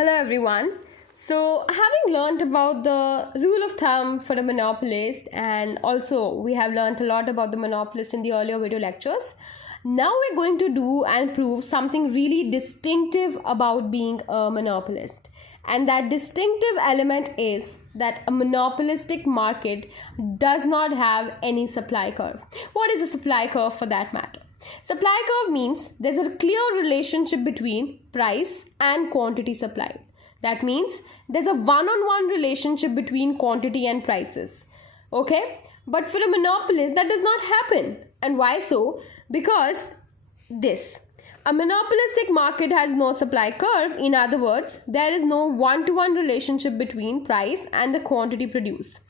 Hello everyone. So, having learned about the rule of thumb for a monopolist, and also we have learned a lot about the monopolist in the earlier video lectures, now we're going to do and prove something really distinctive about being a monopolist. And that distinctive element is that a monopolistic market does not have any supply curve. What is a supply curve for that matter? Supply curve means there's a clear relationship between price and quantity supplied. That means there's a one-on-one relationship between quantity and prices. Okay? But for a monopolist, that does not happen. And why so? Because a monopolistic market has no supply curve. In other words, there is no one-to-one relationship between price and the quantity produced.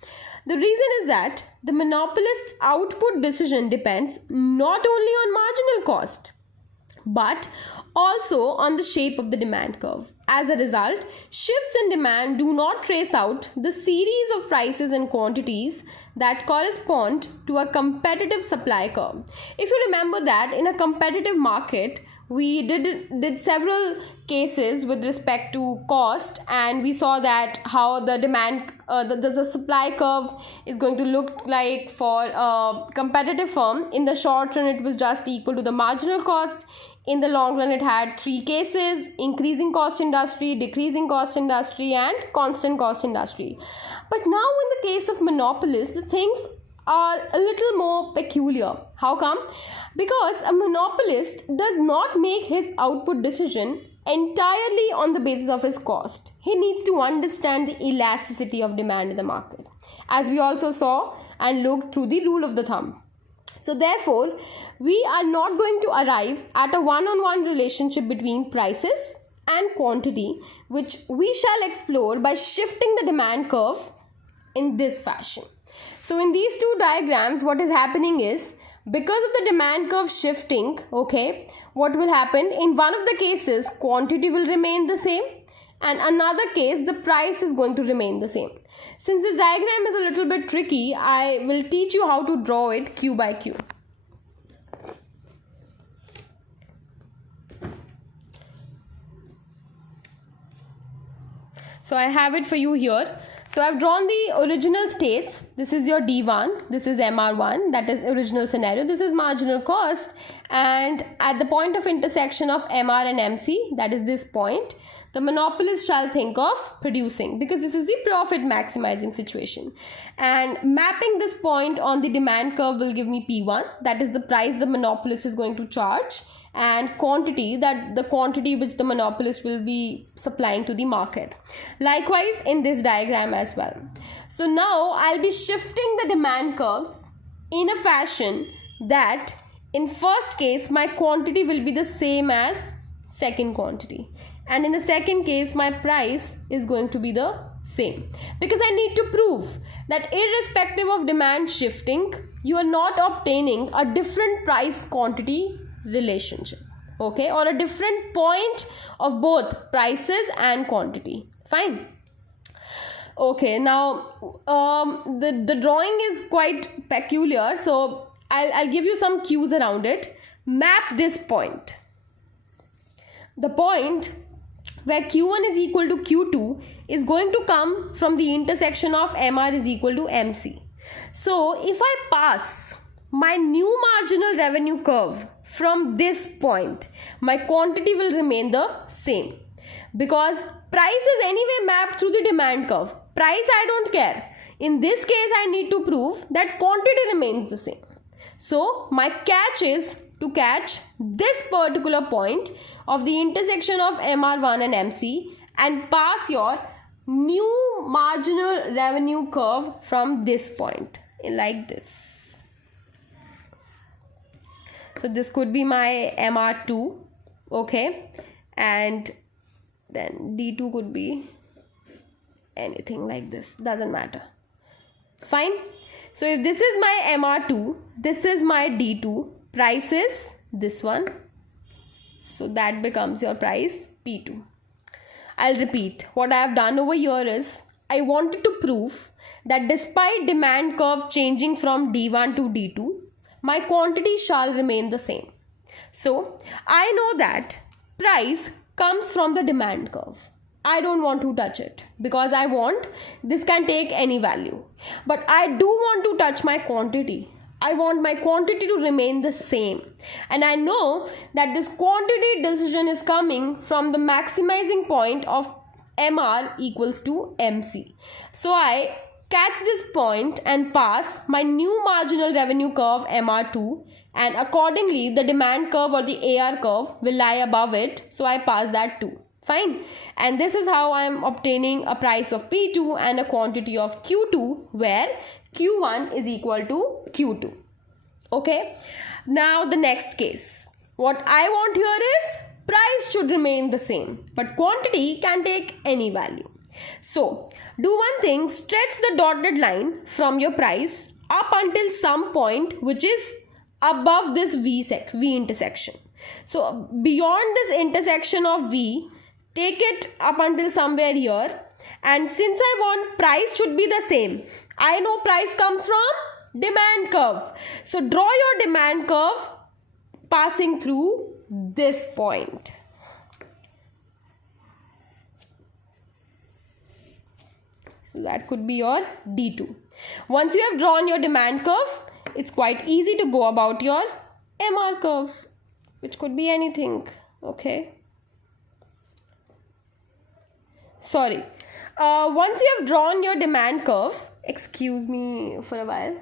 The reason is that the monopolist's output decision depends not only on marginal cost, but also on the shape of the demand curve. As a result, shifts in demand do not trace out the series of prices and quantities that correspond to a competitive supply curve. If you remember that in a competitive market, we did several cases with respect to cost, and we saw that how the demand the supply curve is going to look like for a competitive firm. In the short run, it was just equal to the marginal cost. In the long run, it had three cases: increasing cost industry, decreasing cost industry, and constant cost industry. But now in the case of monopolists, the things are a little more peculiar. How come? Because a monopolist does not make his output decision entirely on the basis of his cost. He needs to understand the elasticity of demand in the market, as we also saw and looked through the rule of the thumb. So therefore, we are not going to arrive at a one-on-one relationship between prices and quantity, which we shall explore by shifting the demand curve in this fashion. So in these two diagrams, what is happening is, because of the demand curve shifting, what will happen? In one of the cases, quantity will remain the same, and another case, the price is going to remain the same. Since this diagram is a little bit tricky, I will teach you how to draw it cue by cue. So I have it for you here. So I've drawn the original states. This is your D1, this is MR1, that is original scenario. This is marginal cost, and at the point of intersection of MR and MC, that is this point, the monopolist shall think of producing, because this is the profit maximizing situation. And mapping this point on the demand curve will give me P1, that is the price the monopolist is going to charge, and quantity, that the quantity which the monopolist will be supplying to the market. Likewise in this diagram as well. So now I'll be shifting the demand curves in a fashion that in first case my quantity will be the same as second quantity, and in the second case my price is going to be the same, because I need to prove that irrespective of demand shifting, you are not obtaining a different price quantity relationship, or a different point of both prices and quantity. Fine. Now the drawing is quite peculiar, so I'll give you some cues around it. Map this point. The point where Q1 is equal to Q2 is going to come from the intersection of MR is equal to MC. So if I pass my new marginal revenue curve from this point, my quantity will remain the same, because price is anyway mapped through the demand curve. Price I don't care. In this case, I need to prove that quantity remains the same. So my catch is to catch this particular point of the intersection of MR1 and MC and pass your new marginal revenue curve from this point, like this. So this could be my MR2, and then D2 could be anything like this, doesn't matter. Fine. So if this is my MR2, this is my D2, price is this one, so that becomes your price P2. I'll repeat. What I have done over here is, I wanted to prove that despite demand curve changing from D1 to D2, my quantity shall remain the same. So I know that price comes from the demand curve. I don't want to touch it because I want this can take any value. But I do want to touch my quantity. I want my quantity to remain the same. And I know that this quantity decision is coming from the maximizing point of MR equals to MC. So I catch this point and pass my new marginal revenue curve MR2, and accordingly the demand curve or the AR curve will lie above it. So I pass that too. Fine. And this is how I am obtaining a price of P2 and a quantity of Q2 where Q1 is equal to Q2. Okay. Now the next case. What I want here is price should remain the same, but quantity can take any value. So do one thing, stretch the dotted line from your price up until some point which is above this V intersection. So beyond this intersection of V, take it up until somewhere here, and since I want price should be the same, I know price comes from demand curve. So draw your demand curve passing through this point. So that could be your D2. Once you have drawn your demand curve, it's quite easy to go about your MR curve, which could be anything. Okay. Sorry. Once you have drawn your demand curve, excuse me for a while.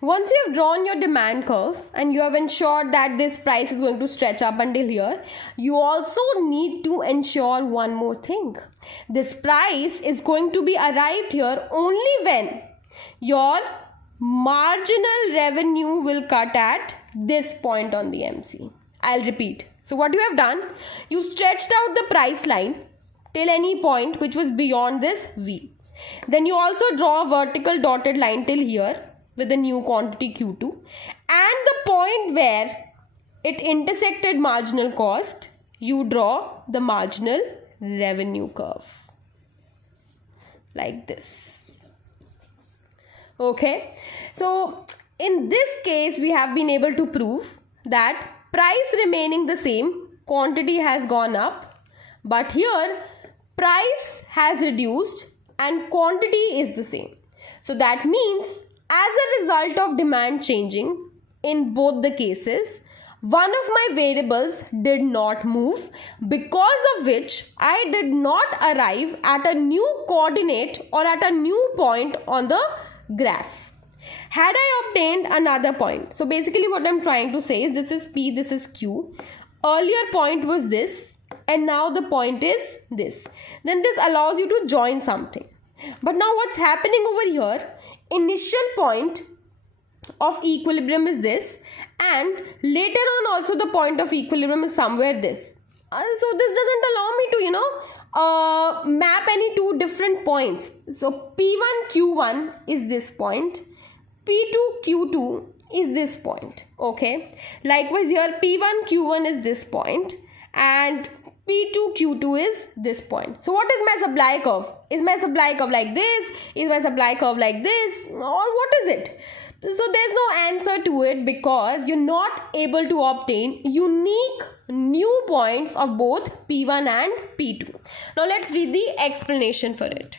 Once you have drawn your demand curve and you have ensured that this price is going to stretch up until here, you also need to ensure one more thing. This price is going to be arrived here only when your marginal revenue will cut at this point on the MC. I'll repeat. So what you have done, you stretched out the price line till any point which was beyond this V. Then you also draw a vertical dotted line till here with the new quantity Q2, and the point where it intersected marginal cost, you draw the marginal revenue curve like this. Okay, so in this case we have been able to prove that price remaining the same, quantity has gone up, but here price has reduced and quantity is the same. So that means as a result of demand changing in both the cases, one of my variables did not move, because of which I did not arrive at a new coordinate or at a new point on the graph. Had I obtained another point, so basically what I'm trying to say is this is P, this is Q. Earlier point was this and now the point is this. Then this allows you to join something. But now what's happening over here? Initial point of equilibrium is this, and later on also the point of equilibrium is somewhere this. So this doesn't allow me to map any two different points. So P1 Q1 is this point, P2 Q2 is this point. Okay, likewise here P1 Q1 is this point and P2 Q2 is this point. So what is my supply curve? Is my supply curve like this? Is my supply curve like this? Or what is it? So there's no answer to it because you're not able to obtain unique new points of both P1 and P2. Now let's read the explanation for it.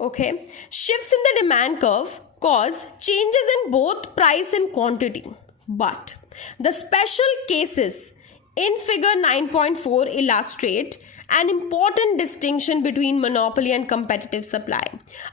Okay, shifts in the demand curve cause changes in both price and quantity, but the special cases in figure 9.4 illustrate an important distinction between monopoly and competitive supply.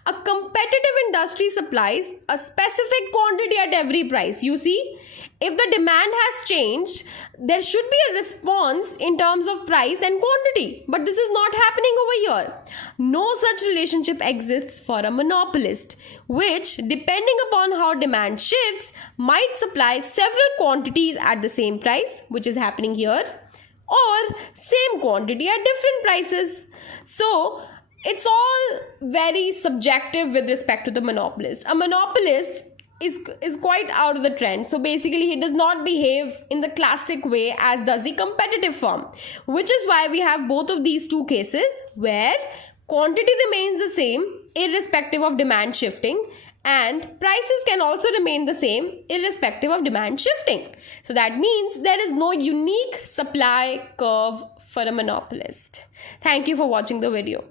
A competitive industry supplies a specific quantity at every price. You see, if the demand has changed, there should be a response in terms of price and quantity. But this is not happening over here. No such relationship exists for a monopolist, which, depending upon how demand shifts, might supply several quantities at the same price, which is happening here, or same quantity at different prices. So it's all very subjective with respect to the monopolist. A monopolist is quite out of the trend. So basically, he does not behave in the classic way as does the competitive firm, which is why we have both of these two cases where quantity remains the same irrespective of demand shifting, and prices can also remain the same irrespective of demand shifting. So that means there is no unique supply curve for a monopolist. Thank you for watching the video.